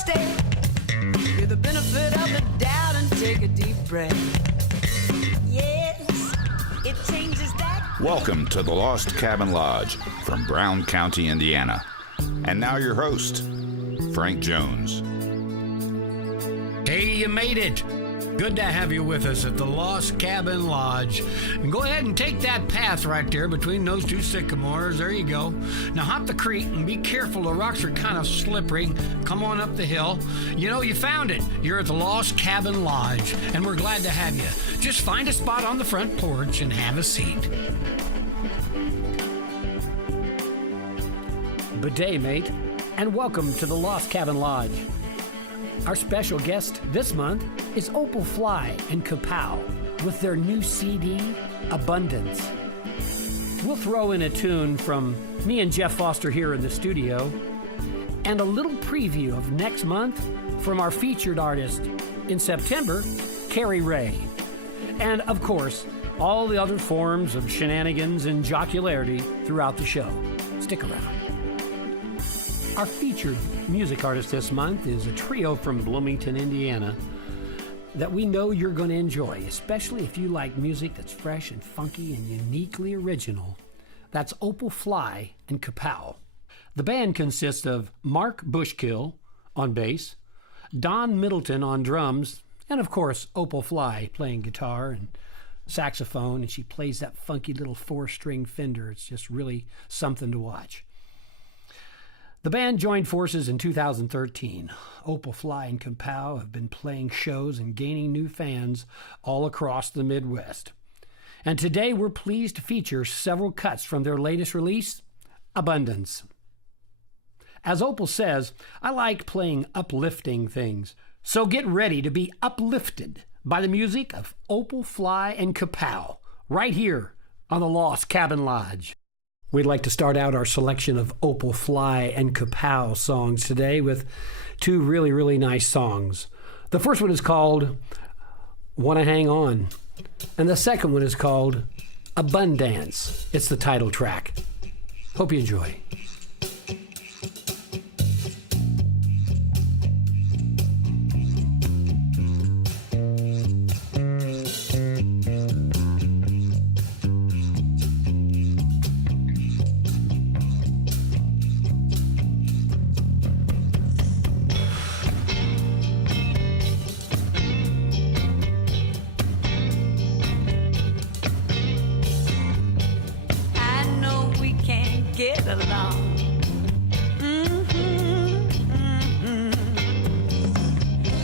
stay. Give the benefit of the doubt and take a deep breath. Yes, it changes that. Welcome to the Lost Cabin Lodge from Brown County, Indiana. And now your host, Frank Jones. Hey, you made it. Good to have you with us at the Lost Cabin Lodge. And go ahead and take that path right there between those two sycamores. There you go. Now hop the creek and be careful. The rocks are kind of slippery. Come on up the hill. You know, you found it. You're at the Lost Cabin Lodge, and we're glad to have you. Just find a spot on the front porch and have a seat. Good day, mate, and welcome to the Lost Cabin Lodge. Our special guest this month is OPAL Fly and Kapow with their new CD, Abundance. We'll throw in a tune from me and Jeff Foster here in the studio and a little preview of next month from our featured artist in September, Carrie Ray. And, of course, all the other forms of shenanigans and jocularity throughout the show. Stick around. Our featured music artist this month is a trio from Bloomington, Indiana, that we know you're going to enjoy, especially if you like music that's fresh and funky and uniquely original. That's OPAL Fly and Kapow. The band consists of Mark Bushkill on bass, Don Middleton on drums, and of course OPAL Fly playing guitar and saxophone, and she plays that funky little 4-string Fender. It's just really something to watch. The band joined forces in 2013. OPAL Fly and Kapow have been playing shows and gaining new fans all across the Midwest. And today we're pleased to feature several cuts from their latest release, Abundance. As OPAL says, I like playing uplifting things, so get ready to be uplifted by the music of OPAL Fly and Kapow, right here on the Lost Cabin Lodge. We'd like to start out our selection of OPAL Fly and Kapow songs today with two really, really nice songs. The first one is called Wanna Hang On, and the second one is called Abundance. It's the title track. Hope you enjoy. Get along.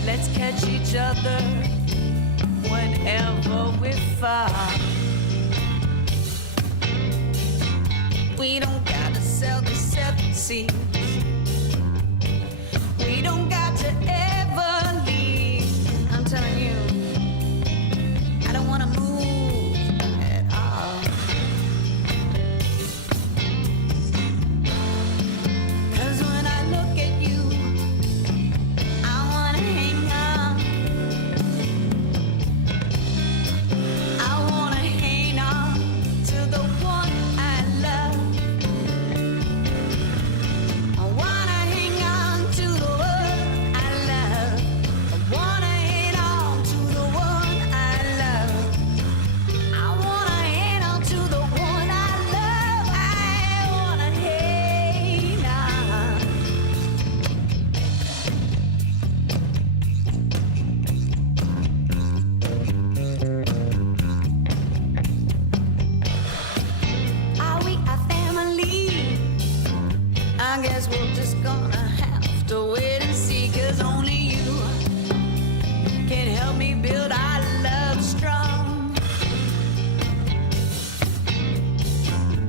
Let's catch each other whenever we fall. We don't gotta sell the 7 seas. We don't got to ever leave. I'm telling you, I don't wanna move at all. I guess we're just gonna have to wait and see, 'cause only you can help me build our love strong.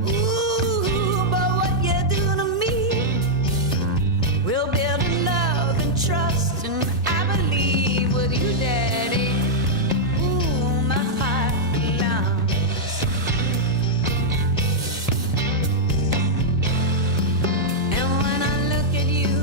Ooh, but what you do to me, we'll build in love and trust, and I believe with you, Daddy. Ooh, my heart belongs. And when I look at you,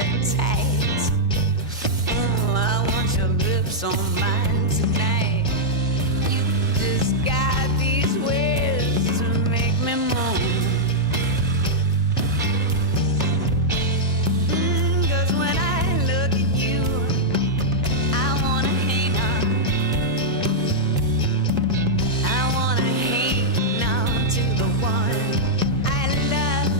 it tight. Oh, I want your lips on mine tonight. You just got these ways to make me moan. 'Cause when I look at you, I wanna hang on. I wanna hang on to the one I love.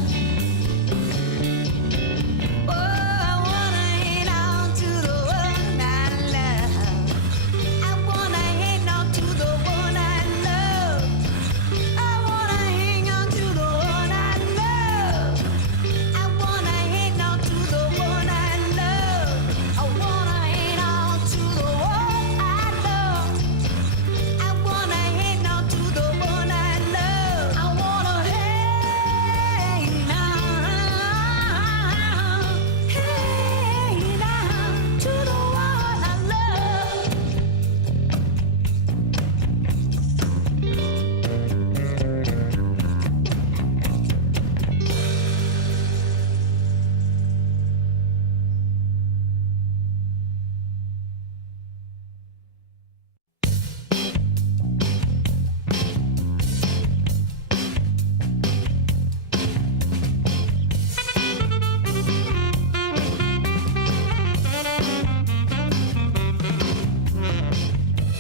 Oh, I wanna hang on to the one I love. I wanna hang on to the one I love. I wanna hang on to the one I love. I wanna hang on to the one I love. I wanna hang on to the one I love. I wanna hang on to the one I love. I wanna hang on to the one I love.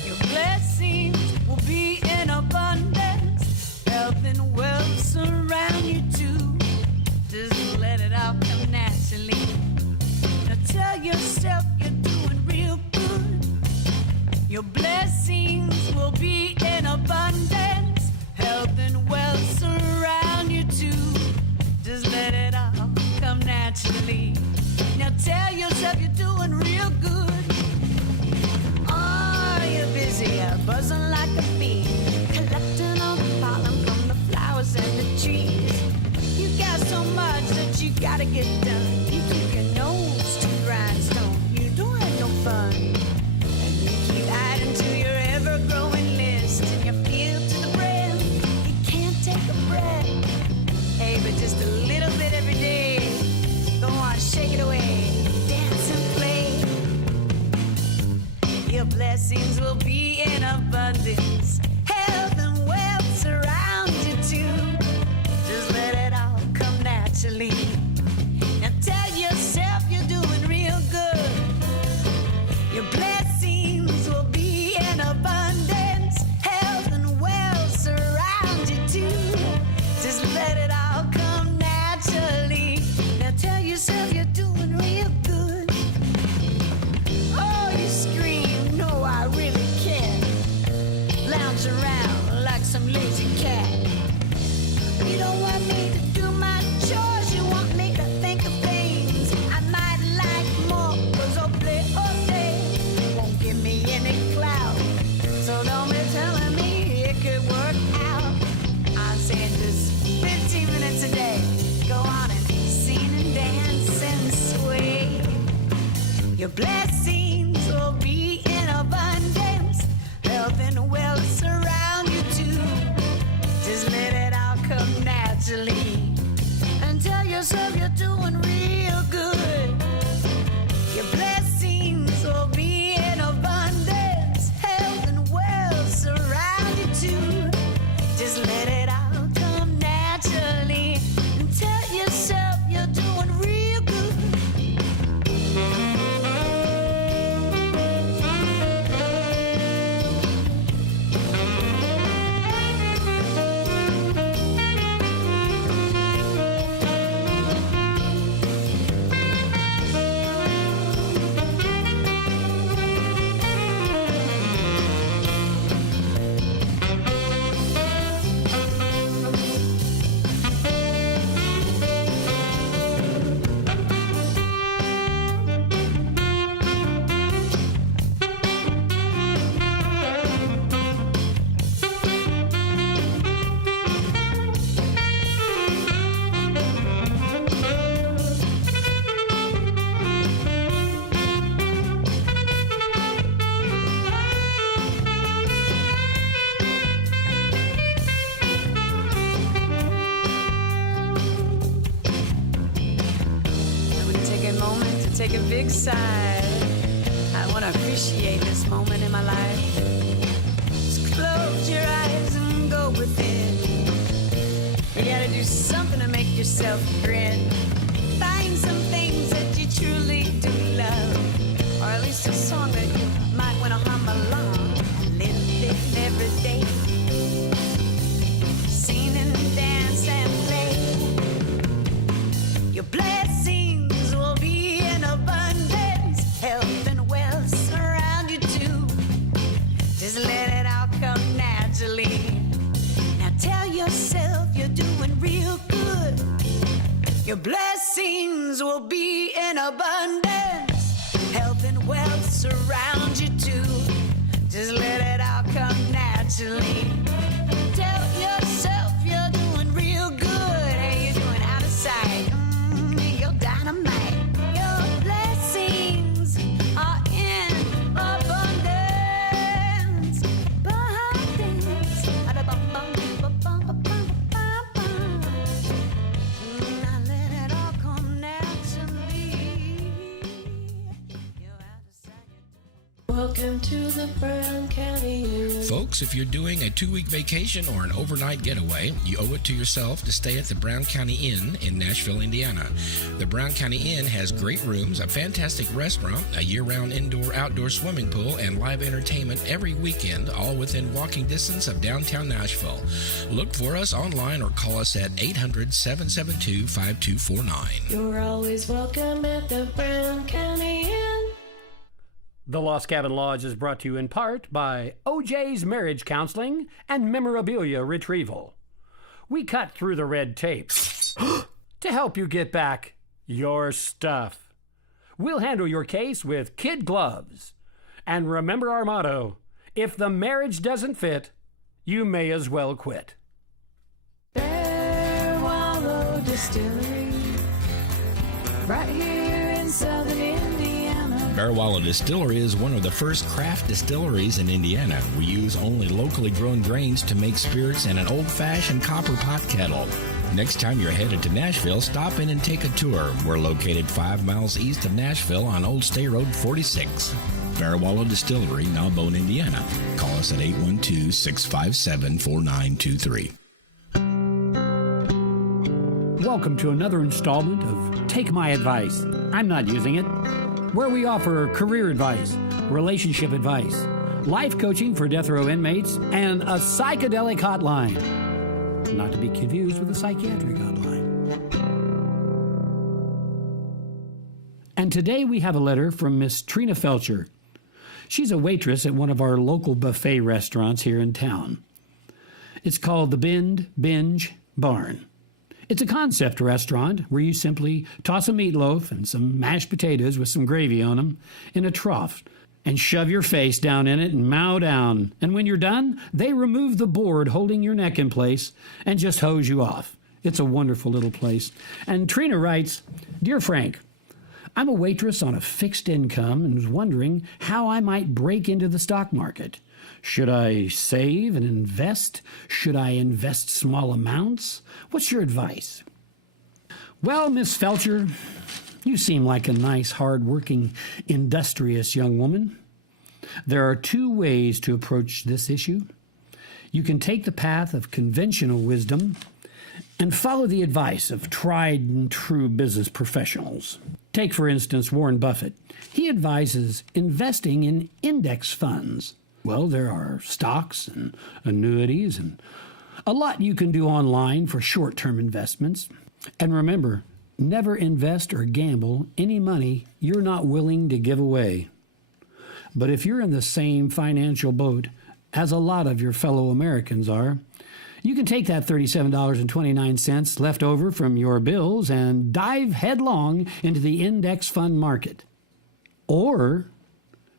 Your blessings will be in abundance. Health and wealth surround you too. Just let it all come naturally. Now tell yourself you're doing real good. Your blessings will be in abundance. Health and wealth surround you too. Just let it all come naturally. Now tell yourself you're doing real good. Oh, you're busy, buzzing like a bee, collecting all the pollen from the flowers and the trees. You got so much that you gotta get done. You keep your nose to the grindstone. You don't have no fun. And you keep adding to your ever-growing list. And you feel to the brim. You can't take a breath. Hey, but just a little bit every day. Go on, shake it away. Dance and play. Your blessings will be in abundance. Health and wealth surround you too. Just let it all come naturally. Now tell yourself you're doing real good. Your blessings will be in abundance. Health and wealth surround you too. Just let it all come naturally. Now tell yourself you're doing real good. Oh, you scream, no, I really can't. Lounge around like some lazy cat. You don't want me to do my chores, you want me to think of things I might like more. 'Cause oh play won't give me any clout. So don't be telling me it could work out. I'm saying just 15 minutes a day. Go on and sing and dance and sway. Your blessings will be in abundance. Health and wealth surround you too. Just let it all come naturally. And tell yourself you're doing real good. Your blessings will be in abundance. Health and wealth surround you too. Just let it all come naturally. And tell yourself you're doing real good. a moment to take a big sigh. I want to appreciate this moment in my life. Just close your eyes and go within. You gotta do something to make yourself grin. Find some things that you truly do love, or at least a song that you might want to hum along. Live it every day. Sing and dance and play. Your blessings will be in abundance. Health and wealth surround you too. Just let it all come naturally. Now tell yourself you're doing real good. Your blessings will be in abundance. Health and wealth surround you too. Just let it all come naturally. Tell yourself you're doing real good. Hey, you're doing out of sight. You're dynamite. Your blessings are in abundance. Abundance. Now let it all come naturally. You're out of sight. Welcome to the Brown County Inn. Folks, if you're doing a 2-week vacation or an overnight getaway, you owe it to yourself to stay at the Brown County Inn in Nashville, Indiana. The Brown County Inn has great rooms, a fantastic restaurant, a year-round indoor-outdoor swimming pool, and live entertainment every weekend, all within walking distance of downtown Nashville. Look for us online or call us at 800-772-5249. You're always welcome at the Brown County Inn. The Lost Cabin Lodge is brought to you in part by OJ's Marriage Counseling and Memorabilia Retrieval. We cut through the red tape to help you get back your stuff. We'll handle your case with kid gloves. And remember our motto, if the marriage doesn't fit, you may as well quit. Bear Wallow Distillery, right here in southern Indiana. Bear Wallow Distillery is one of the first craft distilleries in Indiana. We use only locally grown grains to make spirits and an old-fashioned copper pot kettle. Next time you're headed to Nashville, stop in and take a tour. We're located 5 miles east of Nashville on Old State Road 46. Bear Wallow Distillery, Narbonne, Indiana. Call us at 812-657-4923. Welcome to another installment of Take My Advice. I'm not using it. Where we offer career advice, relationship advice, life coaching for death row inmates, and a psychedelic hotline. Not to be confused with a psychiatric hotline. And today we have a letter from Miss Trina Felcher. She's a waitress at one of our local buffet restaurants here in town. It's called the Binge Barn. It's a concept restaurant where you simply toss a meatloaf and some mashed potatoes with some gravy on them in a trough and shove your face down in it and mow down. And when you're done, they remove the board holding your neck in place and just hose you off. It's a wonderful little place. And Trina writes, Dear Frank, I'm a waitress on a fixed income and was wondering how I might break into the stock market. Should I save and invest? Should I invest small amounts? What's your advice? Well, Miss Felcher, you seem like a nice, hard-working, industrious young woman. There are 2 ways to approach this issue. You can take the path of conventional wisdom and follow the advice of tried and true business professionals. Take, for instance, Warren Buffett. He advises investing in index funds. Well, there are stocks and annuities and a lot you can do online for short-term investments. And remember, never invest or gamble any money you're not willing to give away. But if you're in the same financial boat as a lot of your fellow Americans are, you can take that $37.29 left over from your bills and dive headlong into the index fund market. Or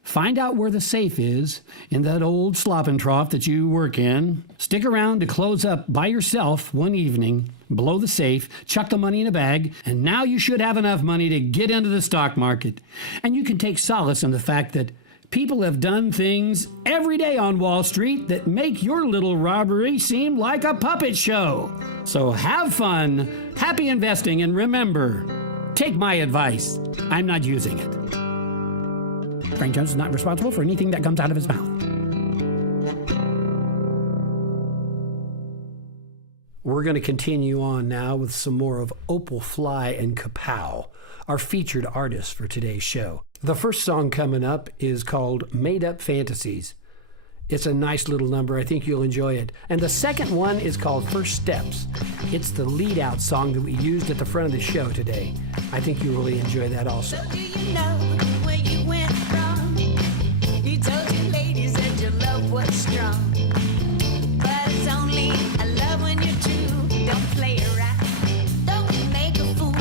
find out where the safe is in that old slopping trough that you work in. Stick around to close up by yourself one evening, blow the safe, chuck the money in a bag, and now you should have enough money to get into the stock market. And you can take solace in the fact that people have done things every day on Wall Street that make your little robbery seem like a puppet show. So have fun, happy investing, and remember, Take my advice. I'm not using it. Frank Jones is not responsible for anything that comes out of his mouth. We're going to continue on now with some more of Opal Fly and Kapow, our featured artists for today's show. The first song coming up is called Made Up Fantasies. It's a nice little number. I think you'll enjoy it. And the second one is called First Steps. It's the lead-out song that we used at the front of the show today. I think you'll really enjoy that also. So do you know where you went wrong? You told your ladies that your love was strong. But it's only a love when you're true. Don't play around. Don't make a fool.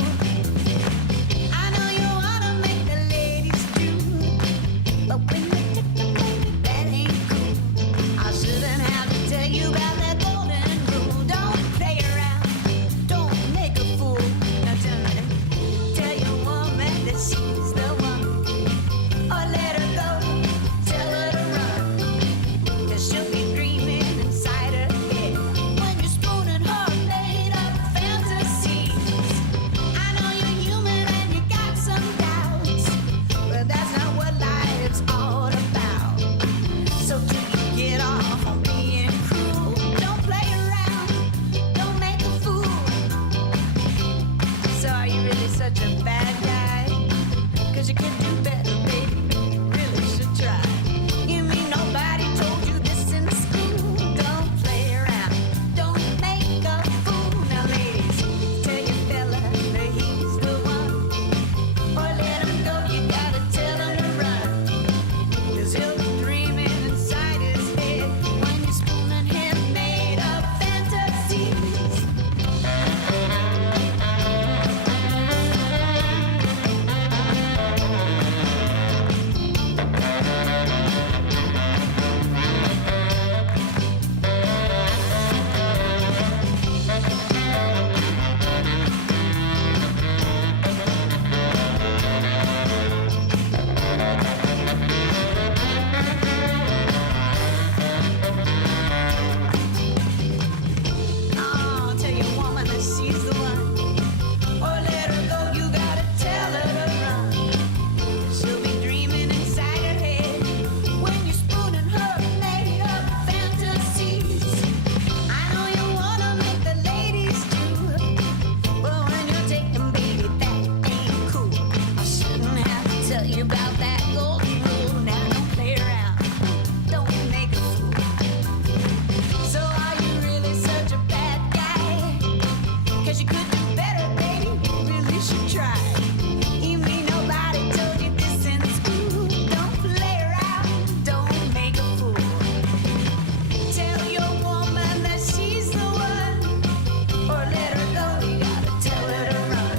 I know you wanna make the ladies do. But when you take the baby, that ain't cool. I shouldn't have to tell you about that golden rule. Don't play around. Don't make a fool. Now tell your woman that she's the one. Or let her go. Tell her to run. 'Cause she'll be dreaming inside her head when you're spooning her made up fantasies. I know you're human and you got some doubts, but that's not what life's all about. So do you get off on being cruel? Don't play around. Don't make a fool. So are you really such a bad guy? 'Cause you could do better, baby. You really should try. You mean nobody told you this in school? Don't play around. Don't make a fool. Now, ladies, tell your fella that he's the one. Or let him go. You gotta tell him to run. 'Cause he'll be dreaming inside his head when you're spooning him made up fantasies. Oh, tell your woman that she's the one. Or let her go, you gotta tell her to run. She'll be dreaming inside her head when you're spooning her made up fantasies. I know you wanna make the ladies do, but when you're taking, baby, that ain't cool. I shouldn't have to tell you about that golden rule. Now don't play around. Don't make a fool. So are you really such a bad guy? 'Cause you could do better, baby. You really should try. You mean nobody told you this in school? Don't play around. Don't make a fool. Tell your woman that she's the one. Or let her go. You gotta tell her to run.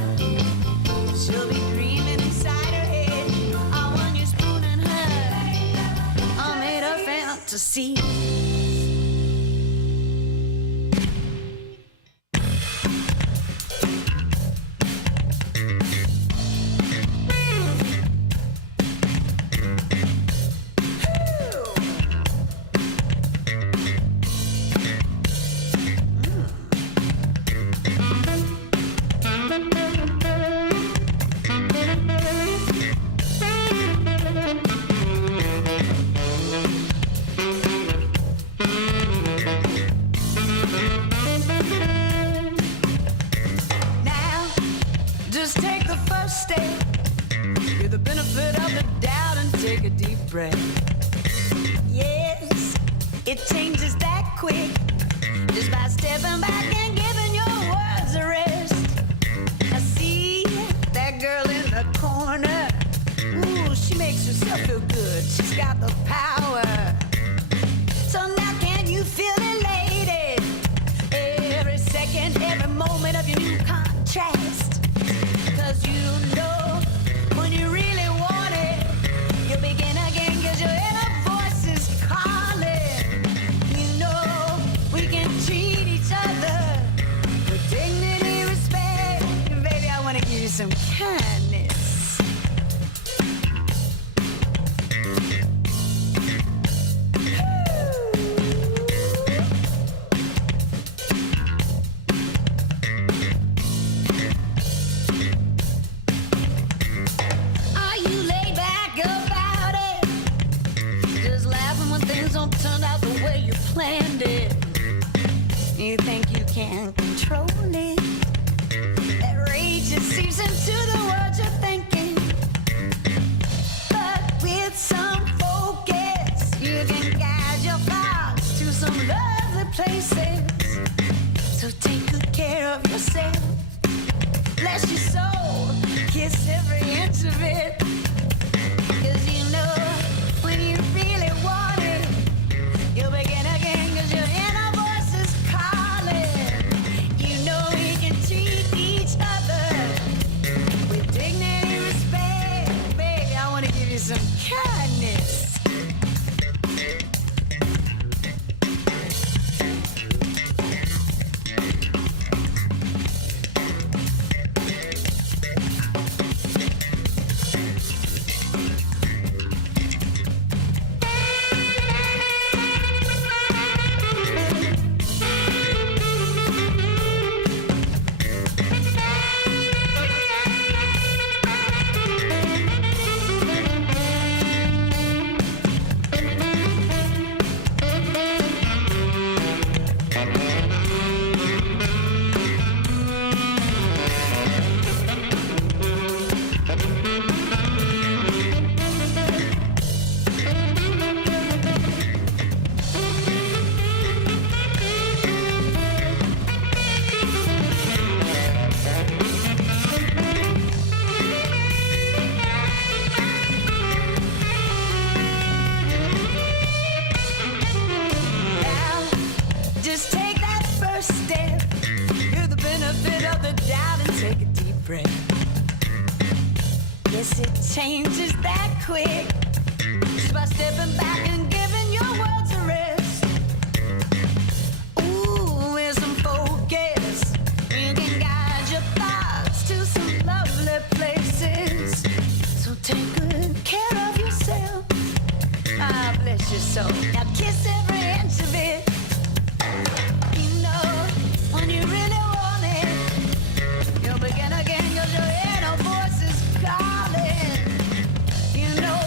She'll be dreaming inside her head. Oh, when you're spooning her, I made a fantasy. Now, just take the first step. Give the benefit of the doubt and take a deep breath. Yes, it changes that quick. Just by stepping back and giving your words a rest. I see that girl in the corner. Ooh, she makes herself feel good. She's got the power. So now can you feel it, lady? Every second, every moment of your new contrast. 'Cause you know when you really want it, you'll begin again 'cause your inner voice is calling. You know we can treat each other with dignity, respect. And baby, I wanna give you some kindness. turned out the way you planned it. You think you can control it. That rage just seeps into the words you're thinking. But with some focus, you can guide your thoughts to some lovely places. So take good care of yourself. Bless your soul, kiss every inch of it. 'Cause you know when you really want it, you'll begin again 'cause your inner voice is calling. You know we can treat each other with dignity, respect. Baby, I want to give you some kindness. Changes that quick just by stepping back and giving your words a rest. Ooh, with some focus, you can guide your thoughts to some lovely places. So take good care of yourself. Ah, bless your soul. Now kiss every inch of it. You know when you really want it, you'll begin again 'cause your inner voice is calling.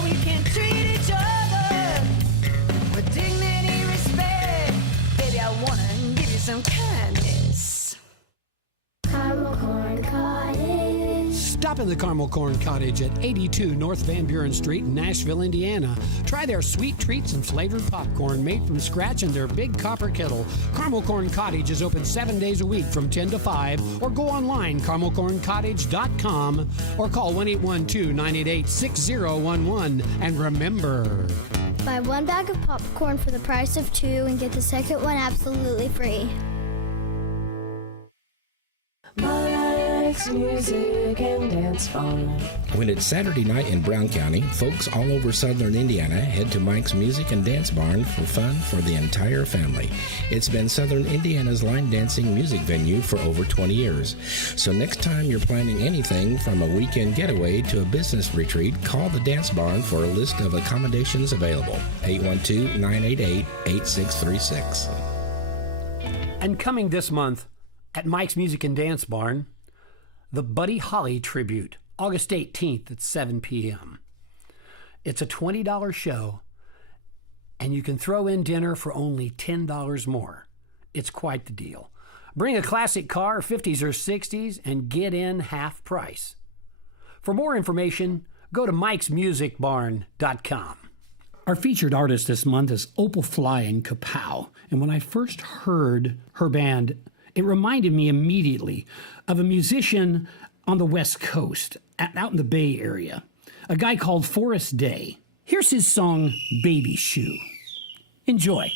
You can treat each other with dignity, respect. Baby, I wanna give you some kindness. Caramel Corn Cottage. Stop in the Caramel Corn Cottage at 82 North Van Buren Street in Nashville, Indiana. Try their sweet treats and flavored popcorn made from scratch in their big copper kettle. Caramel Corn Cottage is open 7 days a week from 10 to 5, or go online, caramelcorncottage.com, or call 1-812-988-6011. And remember, buy one bag of popcorn for the price of two and get the second one absolutely free. Mike's Music and Dance Barn. When it's Saturday night in Brown County, folks all over southern Indiana head to Mike's Music and Dance Barn for fun for the entire family. It's been southern Indiana's line dancing music venue for over 20 years. So next time you're planning anything from a weekend getaway to a business retreat, call the Dance Barn for a list of accommodations available. 812-988-8636. and coming this month at Mike's Music and Dance Barn, the Buddy Holly Tribute, August 18th at 7 p.m. It's a $20 show, and you can throw in dinner for only $10 more. It's quite the deal. Bring a classic car, 50s or 60s, and get in half price. For more information, go to mikesmusicbarn.com. Our featured artist this month is OPAL Fly and Kapow, and when I first heard her band, it reminded me immediately of a musician on the West Coast, out in the Bay Area, a guy called Forrest Day. Here's his song, Baby Shoe. Enjoy.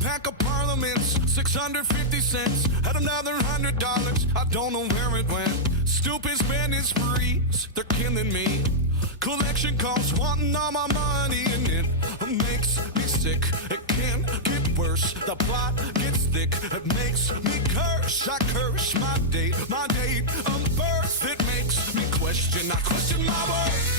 Pack of Parliaments, 650 cents. Had another $100, I don't know where it went. Stupid spending sprees, they're killing me. Collection calls, wanting all my money, and it makes me sick. It can't get worse. verse. The plot gets thick, it makes me curse. I curse my date of birth. It makes me question, I question my worth.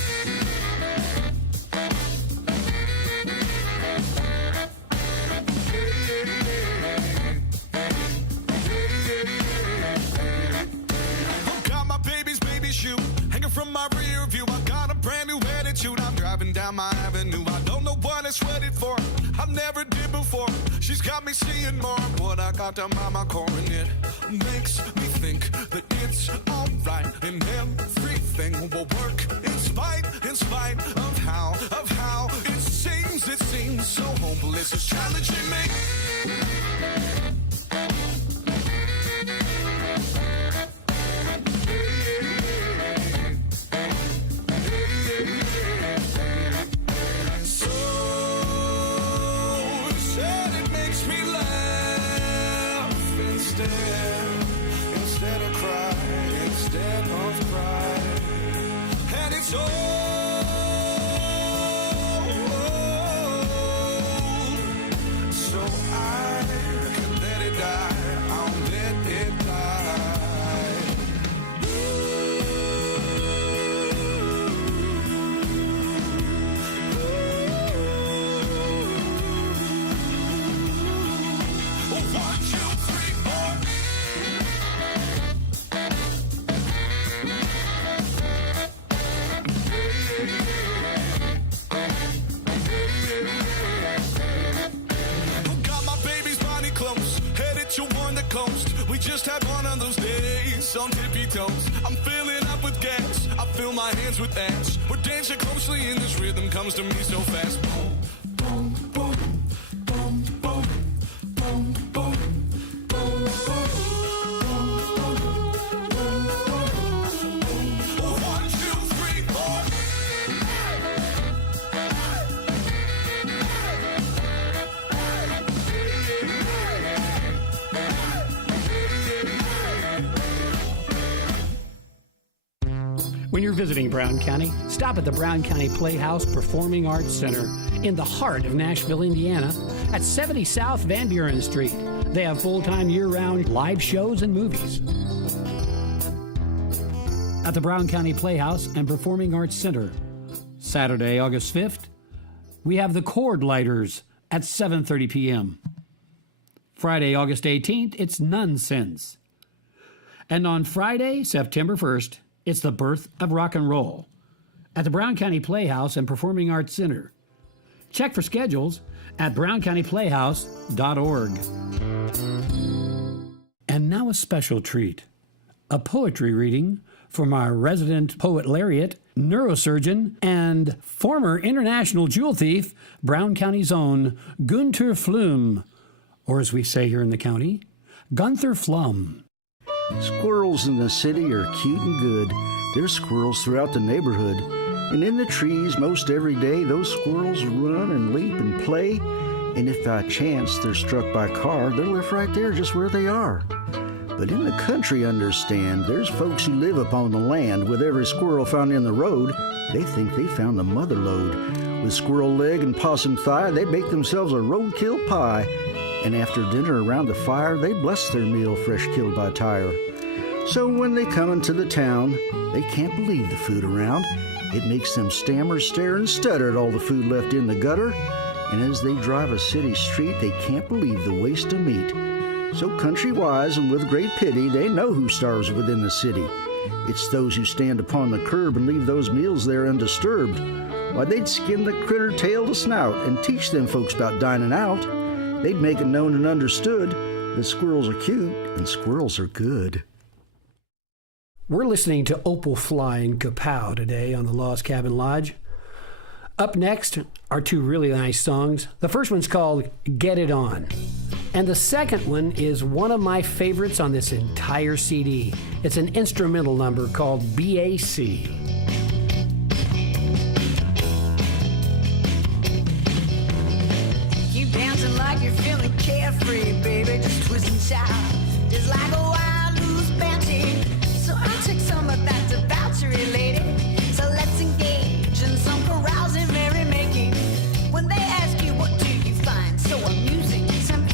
Got my baby's baby shoe hanging from my rear view. I got a brand new attitude. I'm driving down my avenue. I don't know what it's ready for. I never did before. She's got me seeing more of what I got to my core, and it makes me think that it's alright and everything will work in spite of how it seems so hopeless. It's challenging me. Instead of cry, and it's all so I can let it die. I'll let it die. One, two, three, four. We just had one of those days on tippy toes. I'm filling up with gas. I fill my hands with ash. We're dancing closely in this rhythm comes to me so fast. Boom, boom, boom, boom, boom, boom, boom, boom, boom. One, two, three, four. When you're visiting Brown County, stop at the Brown County Playhouse Performing Arts Center in the heart of Nashville, Indiana, at 70 South Van Buren Street. They have full-time year-round live shows and movies. At the Brown County Playhouse and Performing Arts Center, Saturday, August 5th, we have the Chord Lighters at 7:30 p.m. Friday, August 18th, it's Nonsense. And on Friday, September 1st, it's the Birth of Rock and Roll at the Brown County Playhouse and Performing Arts Center. Check for schedules at browncountyplayhouse.org. And now a special treat, a poetry reading from our resident poet lariat, neurosurgeon, and former international jewel thief, Brown County's own Gunther Flumm, or as we say here in the county, Gunther Flumm. Squirrels in the city are cute and good. There's squirrels throughout the neighborhood. And in the trees most every day, those squirrels run and leap and play. And if by chance they're struck by a car, they're left right there just where they are. But in the country, understand, there's folks who live upon the land. With every squirrel found in the road, they think they found the mother lode. With squirrel leg and possum thigh, they make themselves a roadkill pie. And after dinner around the fire, they bless their meal fresh killed by tire. So when they come into the town, they can't believe the food around. It makes them stammer, stare, and stutter at all the food left in the gutter. And as they drive a city street, they can't believe the waste of meat. So country-wise and with great pity, they know who starves within the city. It's those who stand upon the curb and leave those meals there undisturbed. Why, they'd skin the critter tail to snout and teach them folks about dining out. They'd make it known and understood that squirrels are cute and squirrels are good. We're listening to OPAL Fly and Kapow today on the Lost Cabin Lodge. Up next are two really nice songs. The first one's called Get It On. And the second one is one of my favorites on this entire CD. It's an instrumental number called BAC. Keep dancing like you're feeling carefree, baby. Just twist and shout, just like a wild loose banshee. So I'll take some of that debauchery, lady. So let's engage in some carousing merrymaking. When they ask you what do you find so amusing, some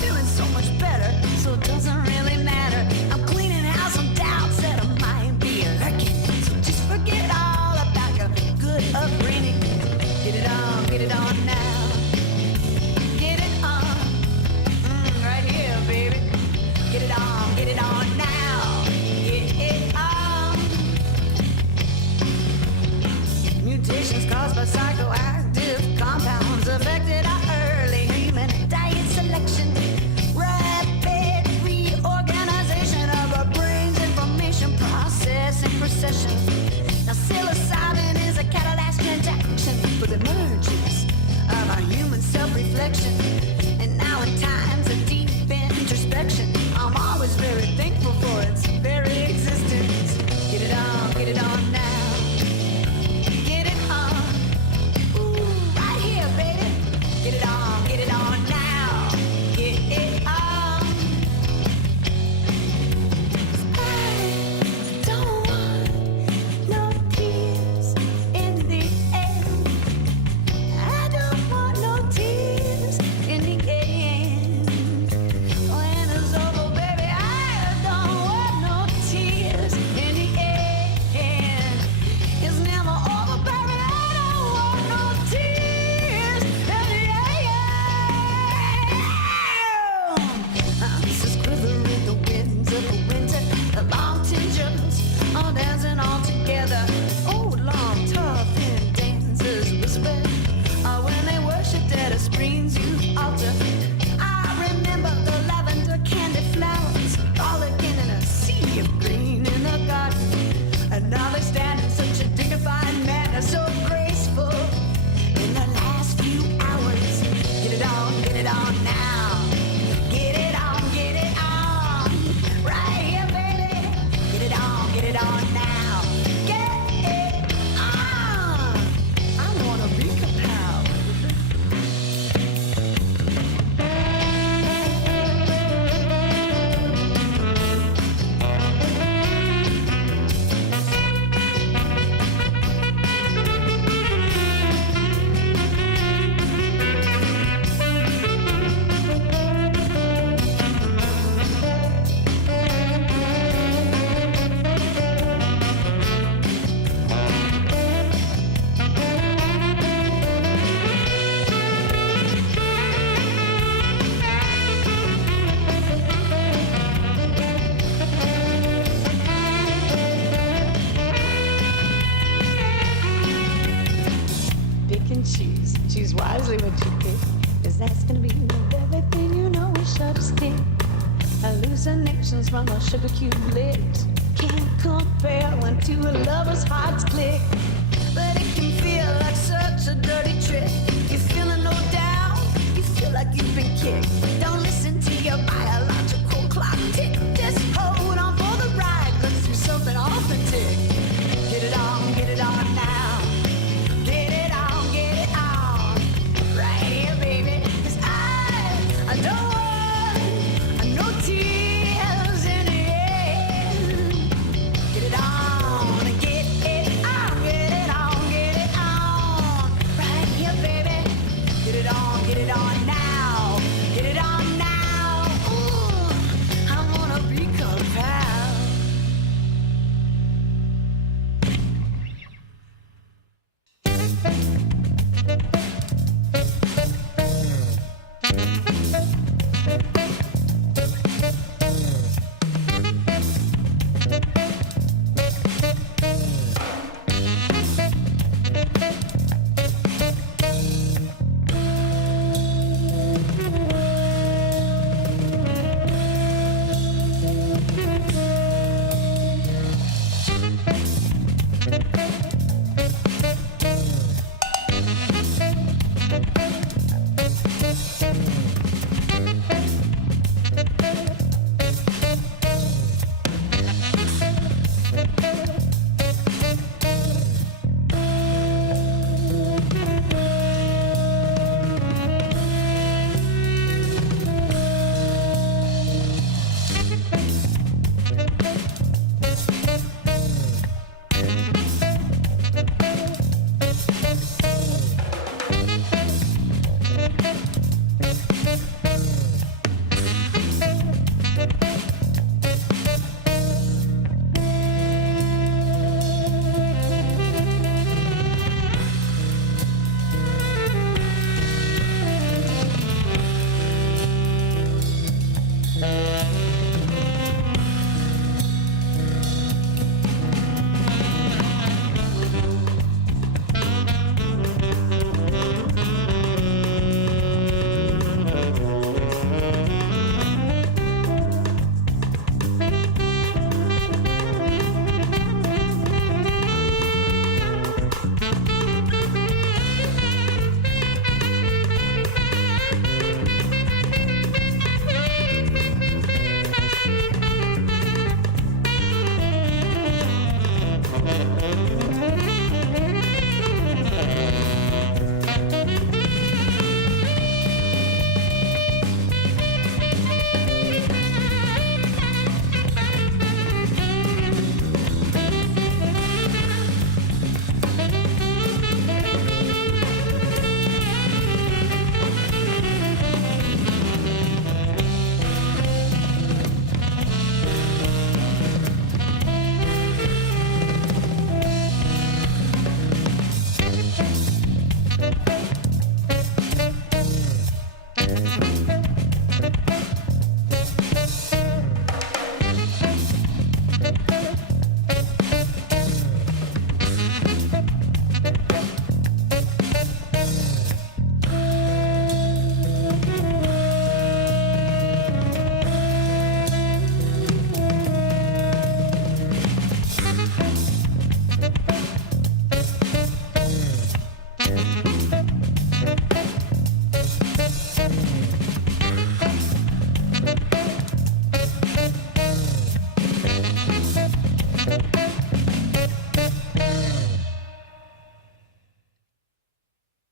hallucinations from her sugar cube lips. Can't compare when two lovers' hearts click. But it can feel like such a dirty trick. You're feeling no down, you feel like you've been kicked. Don't listen to your biological clock tick. Just hold on for the ride, let's do something authentic. Get it on now. Get it on, right here, baby. 'Cause I don't want no tears in the end. Get it on, get it on, get it on, get it on, right here, baby. Get it on now, get it on now. Ooh, I wanna be compelled.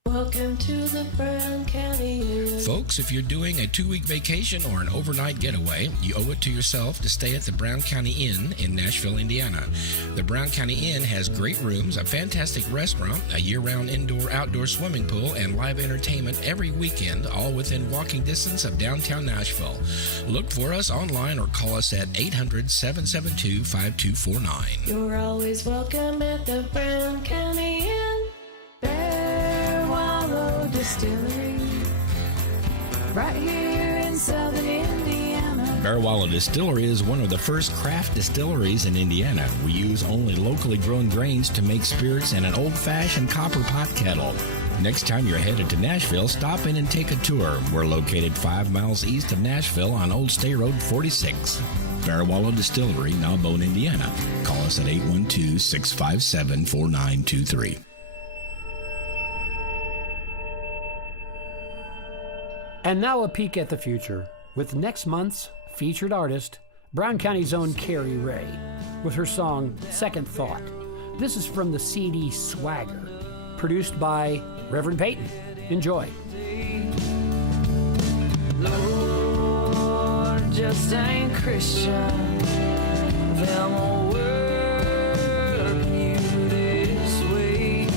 Welcome to the Brown County Inn. Folks, if you're doing a 2-week vacation or an overnight getaway, you owe it to yourself to stay at the Brown County Inn in Nashville, Indiana. The Brown County Inn has great rooms, a fantastic restaurant, a year-round indoor-outdoor swimming pool, and live entertainment every weekend, all within walking distance of downtown Nashville. Look for us online or call us at 800-772-5249. You're always welcome at the Brown County Inn. Bear Wallow Distillery, right here in southern Indiana. Bear Wallow Distillery is one of the first craft distilleries in Indiana. We use only locally grown grains to make spirits and an old-fashioned copper pot kettle. Next time you're headed to Nashville, stop in and take a tour. We're located 5 miles east of Nashville on Old State Road 46. Fairwallow Distillery, Narbonne, Indiana. Call us at 812-657-4923. And now a peek at the future with next month's featured artist, Brown County's own Carrie Ray, with her song Second Thought. This is from the CD Swagger, produced by Reverend Peyton. Enjoy. Lord, just ain't Christian. Them will work you this way.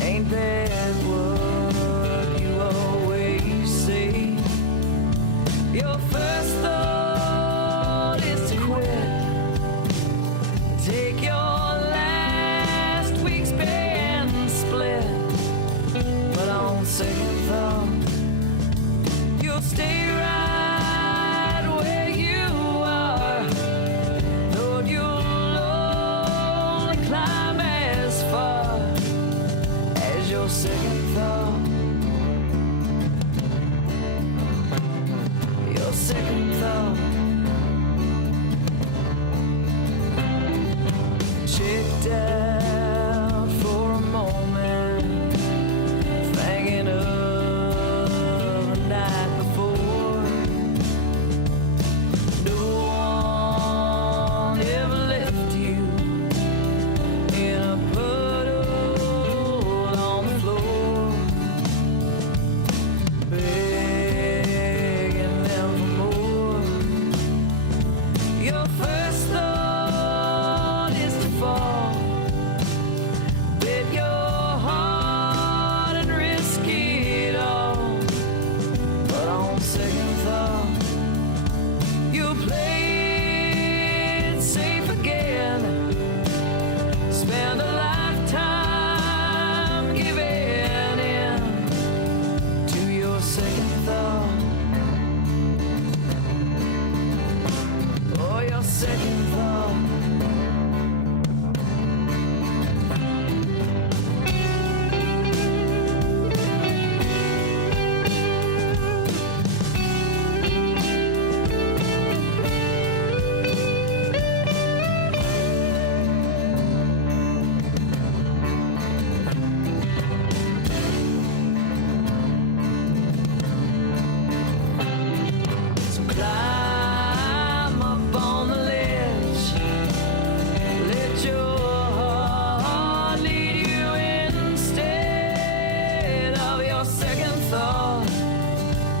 Ain't that what you always say? Your first thought is to quit. Take your last week's band split. But on second thought, you'll stay right where you are. Lord, you'll only climb as far as your second thought. Your second thought. Checked out for a moment, thinking of the night before. No one ever left you in a puddle on the floor, begging them for more. Your first thought is to fall. Bet your heart and risk it all. But on second thought, you'll play it safe again. Spend a lifetime giving in to your second thought. Oh, your second thought. So climb up on the ledge. Let your heart lead you instead of your second thought.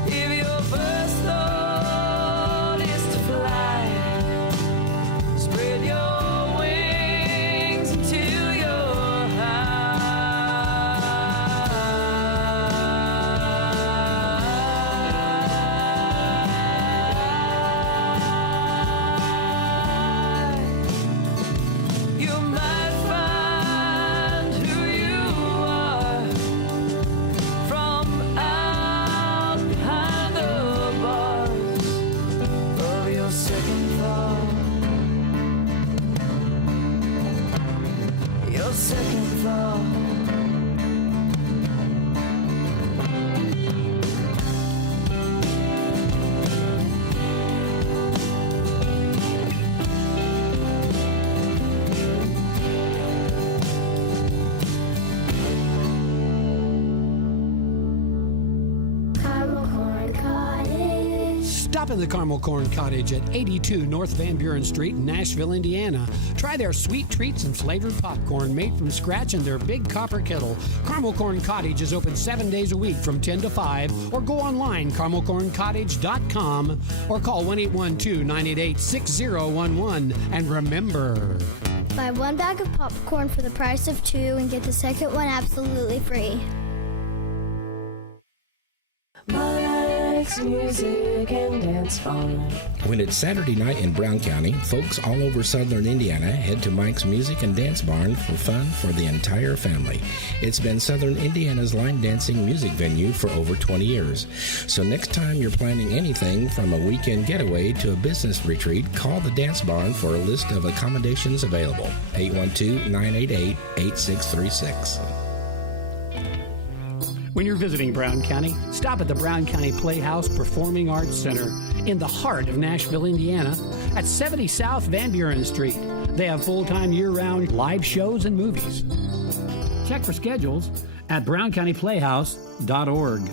If your first thought is to fly, spread your wings until you're high. You might find who you are from out behind the bars of your second thought. Your second thought. Caramel Corn Cottage. Stop in the Caramel Corn Cottage at 82 North Van Buren Street in Nashville, Indiana. Try their sweet treats and flavored popcorn made from scratch in their big copper kettle. Caramel Corn Cottage is open 7 days a week from 10 to 5, or go online, caramelcorncottage.com, or call 1-812-988-6011. And remember, Buy one bag of popcorn for the price of two and get the second one absolutely free. Mike's Music and Dance Fun. When it's Saturday night in Brown County, folks all over southern Indiana head to Mike's Music and Dance Barn for fun for the entire family. It's been southern Indiana's line dancing music venue for over 20 years. So next time you're planning anything from a weekend getaway to a business retreat, call the Dance Barn for a list of accommodations available. 812-988-8636. When you're visiting Brown County, stop at the Brown County Playhouse Performing Arts Center in the heart of Nashville, Indiana, at 70 South Van Buren Street. They have full-time year-round live shows and movies. Check for schedules at browncountyplayhouse.org.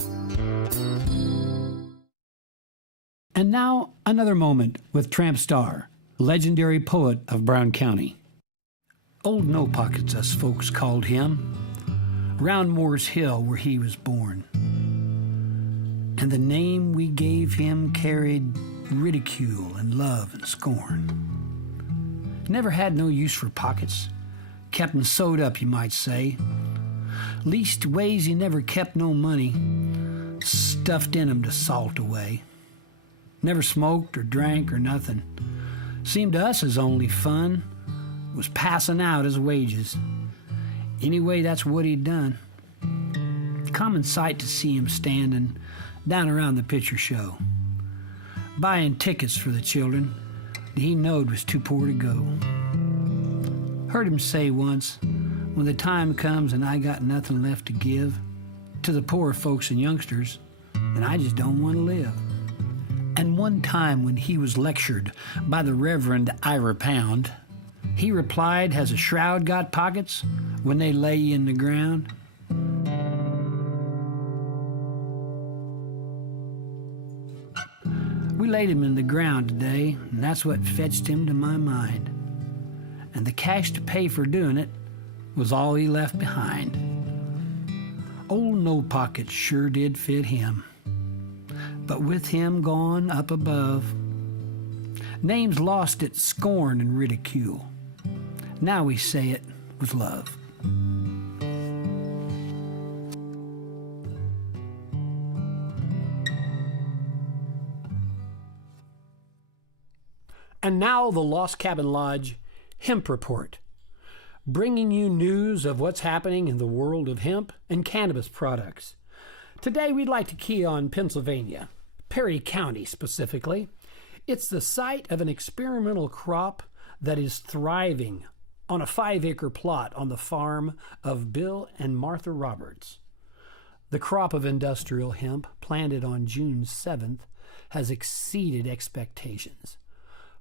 And now, another moment with Tramp Starr, legendary poet of Brown County. Old No Pockets, us folks called him, round Moore's Hill where he was born. And the name we gave him carried ridicule and love and scorn. Never had no use for pockets, kept 'em sewed up, you might say. Leastways he never kept no money, stuffed in 'em to salt away. Never smoked or drank or nothing. Seemed to us his only fun was passing out his wages. Anyway, that's what he'd done. Common sight to see him standing down around the picture show, buying tickets for the children that he knowed was too poor to go. Heard him say once, when the time comes and I got nothing left to give to the poor folks and youngsters, then I just don't want to live. And one time when he was lectured by the Reverend Ira Pound, he replied, has a shroud got pockets when they lay you in the ground? We laid him in the ground today, and that's what fetched him to my mind. And the cash to pay for doing it was all he left behind. Old No Pockets sure did fit him. But with him gone up above, names lost its scorn and ridicule. Now we say it with love. And now the Lost Cabin Lodge Hemp Report, bringing you news of what's happening in the world of hemp and cannabis products. Today we'd like to key on Pennsylvania, Perry County specifically. It's the site of an experimental crop that is thriving on a 5-acre plot on the farm of Bill and Martha Roberts. The crop of industrial hemp planted on June 7th has exceeded expectations.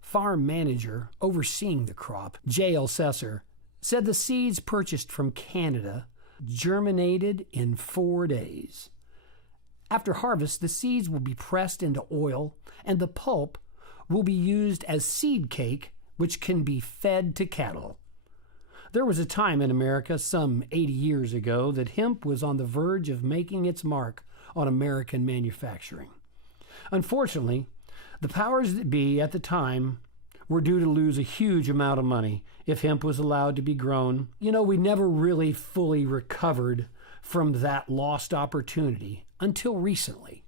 Farm manager overseeing the crop, J.L. Sesser, said the seeds purchased from Canada germinated in 4 days. After harvest, the seeds will be pressed into oil, and the pulp will be used as seed cake, which can be fed to cattle. There was a time in America some 80 years ago that hemp was on the verge of making its mark on American manufacturing. Unfortunately, the powers that be at the time were due to lose a huge amount of money if hemp was allowed to be grown. You know, we never really fully recovered from that lost opportunity until recently.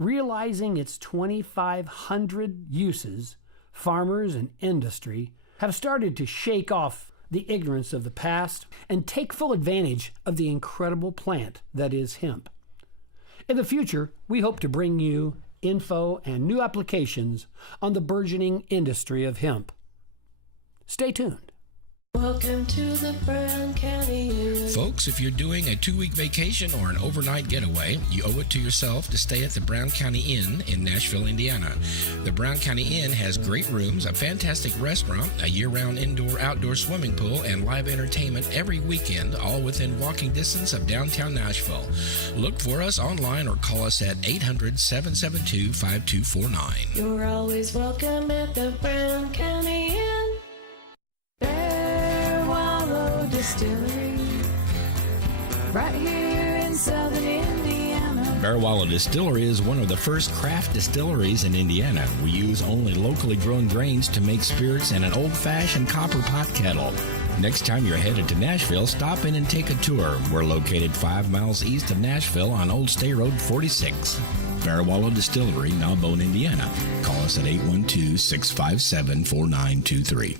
Realizing its 2,500 uses, farmers and industry have started to shake off the ignorance of the past and take full advantage of the incredible plant that is hemp. In the future, we hope to bring you info and new applications on the burgeoning industry of hemp. Stay tuned. Welcome to the Brown County Inn. Folks, if you're doing a 2-week vacation or an overnight getaway, you owe it to yourself to stay at the Brown County Inn in Nashville, Indiana. The Brown County Inn has great rooms, a fantastic restaurant, a year-round indoor-outdoor swimming pool, and live entertainment every weekend, all within walking distance of downtown Nashville. Look for us online or call us at 800-772-5249. You're always welcome at the Brown County Inn. Distillery, right here in southern Indiana. Bearwalla Distillery is one of the first craft distilleries in Indiana. We use only locally grown grains to make spirits and an old-fashioned copper pot kettle. Next time you're headed to Nashville, stop in and take a tour. We're located 5 miles east of Nashville on Old State Road 46. Bearwalla Distillery, Narbonne, Indiana. Call us at 812-657-4923.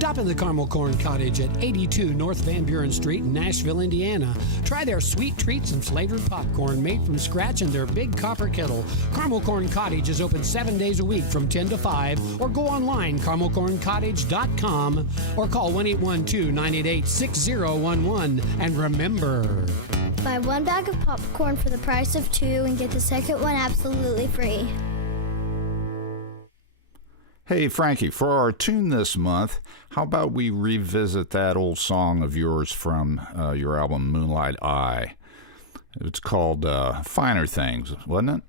Stop in the Caramel Corn Cottage at 82 North Van Buren Street in Nashville, Indiana. Try their sweet treats and flavored popcorn made from scratch in their big copper kettle. Caramel Corn Cottage is open 7 days a week from 10 to 5, or go online, caramelcorncottage.com, or call 1-812-988-6011. And remember, Buy one bag of popcorn for the price of two and get the second one absolutely free. Hey, Frankie, for our tune this month, how about we revisit that old song of yours from your album Moonlight Eye? It's called Finer Things, wasn't it?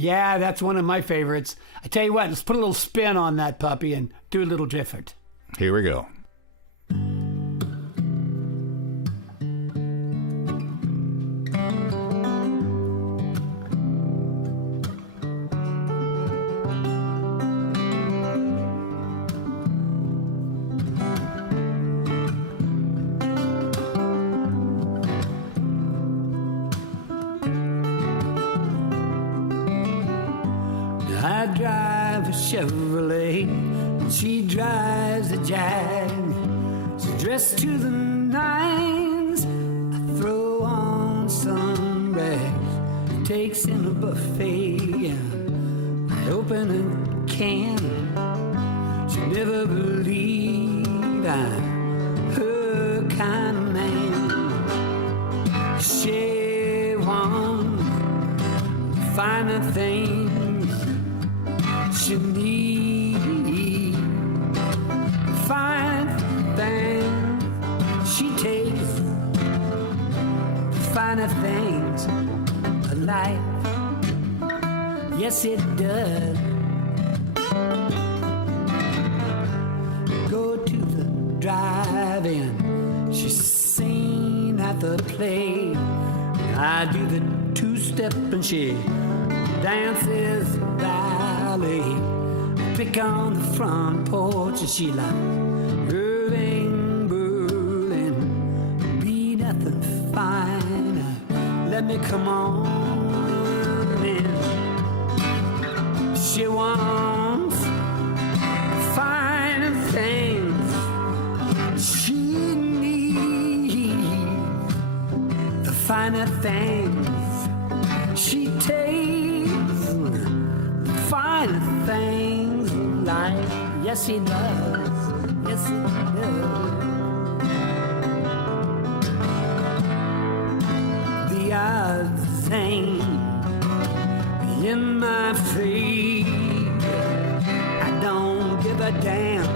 yeah, that's one of my favorites. I tell you what, let's put a little spin on that puppy and do a little different. Here we go. I drive a Chevrolet, and she drives a Jag. She's dressed to the nines. I throw on some rags, takes in a buffet. I open a can. She'll never believe I'm her kind of man. She wants finer things. She need fine things. She takes finer things of life. Yes, it does. Go to the drive-in. She's seen at the play. I do the two-step and she dances ballet. Pick on the front porch and she like Irving Berlin. Be nothing finer. Let me come on in. She wants finer things. She needs the finer things. She takes the finer things of life. Yes, he does. Yes, he does. The odds ain't in my favor. I don't give a damn.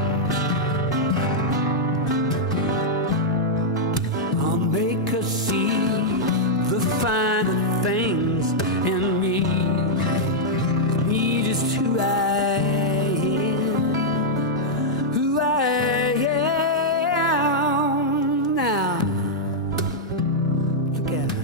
I'll make her see the finer things in me. Me just who I am. Who I am now. Look at her.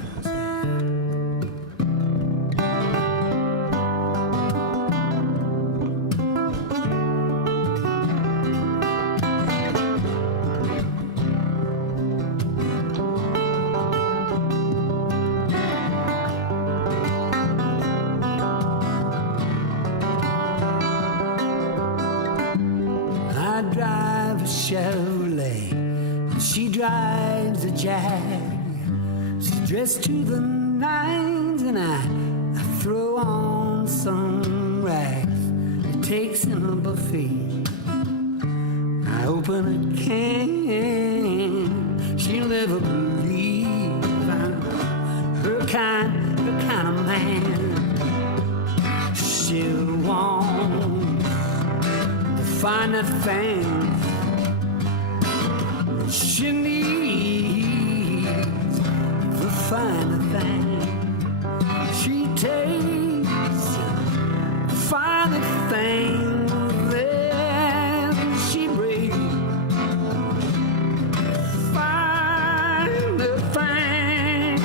I drive a Chevrolet, and she drives a Jag. She's dressed to the nines, and I throw on some rags. It takes in a buffet. I open a can. She'll never believe I'm her kind of man. She'll want the finer things. She needs the finer things. She takes the finer things, then she brings finer things.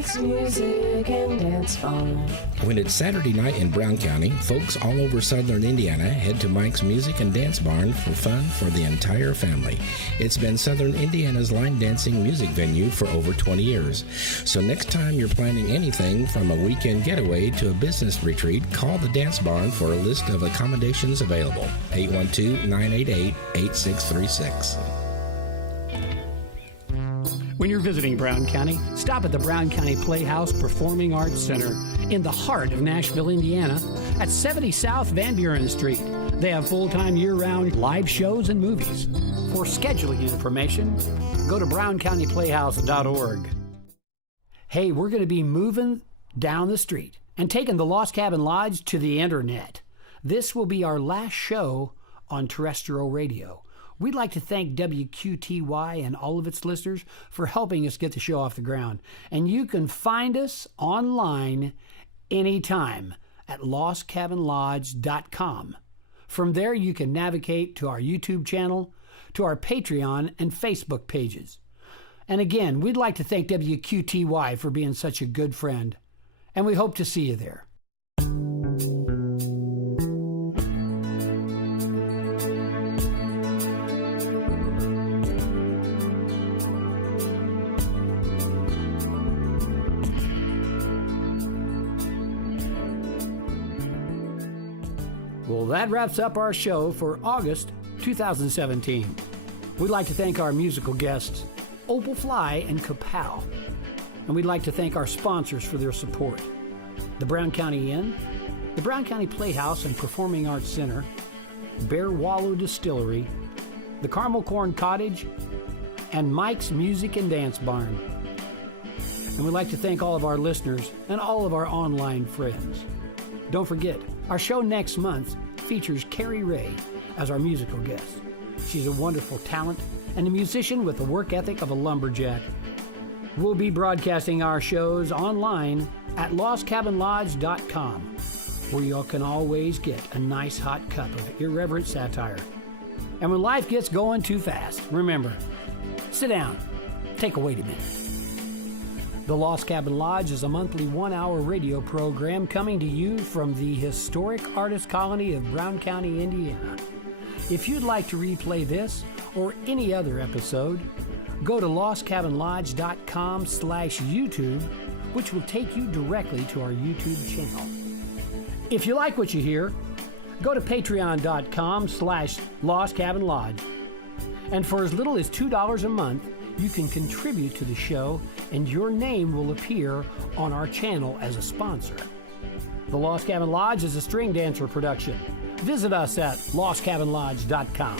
Mike's Music and Dance Bar. When it's Saturday night in Brown County, folks all over southern Indiana head to Mike's Music and Dance Barn for fun for the entire family. It's been southern Indiana's line dancing music venue for over 20 years. So next time you're planning anything from a weekend getaway to a business retreat, call the Dance Barn for a list of accommodations available. 812-988-8636. When you're visiting Brown County, stop at the Brown County Playhouse Performing Arts Center in the heart of Nashville, Indiana, at 70 South Van Buren Street. They have full-time year-round live shows and movies. For scheduling information, go to browncountyplayhouse.org. Hey, we're going to be moving down the street and taking the Lost Cabin Lodge to the internet. This will be our last show on terrestrial radio. We'd like to thank WQTY and all of its listeners for helping us get the show off the ground. And you can find us online anytime at lostcabinlodge.com. From there, you can navigate to our YouTube channel, to our Patreon and Facebook pages. And again, we'd like to thank WQTY for being such a good friend. And we hope to see you there. Well, that wraps up our show for August 2017. We'd like to thank our musical guests, OPAL Fly and Kapow. And we'd like to thank our sponsors for their support. The Brown County Inn, the Brown County Playhouse and Performing Arts Center, Bear Wallow Distillery, the Caramel Corn Cottage, and Mike's Music and Dance Barn. And we'd like to thank all of our listeners and all of our online friends. Don't forget, our show next month features Carrie Ray as our musical guest. She's a wonderful talent and a musician with the work ethic of a lumberjack. We'll be broadcasting our shows online at lostcabinlodge.com, where you can always get a nice hot cup of irreverent satire. And when life gets going too fast, remember, sit down, take a wait a minute. The Lost Cabin Lodge is a monthly 1-hour radio program coming to you from the historic artist colony of Brown County, Indiana. If you'd like to replay this or any other episode, go to lostcabinlodge.com/YouTube, which will take you directly to our YouTube channel. If you like what you hear, go to patreon.com/lostcabinlodge. And for as little as $2 a month, you can contribute to the show and your name will appear on our channel as a sponsor. The Lost Cabin Lodge is a string dancer production. Visit us at lostcabinlodge.com.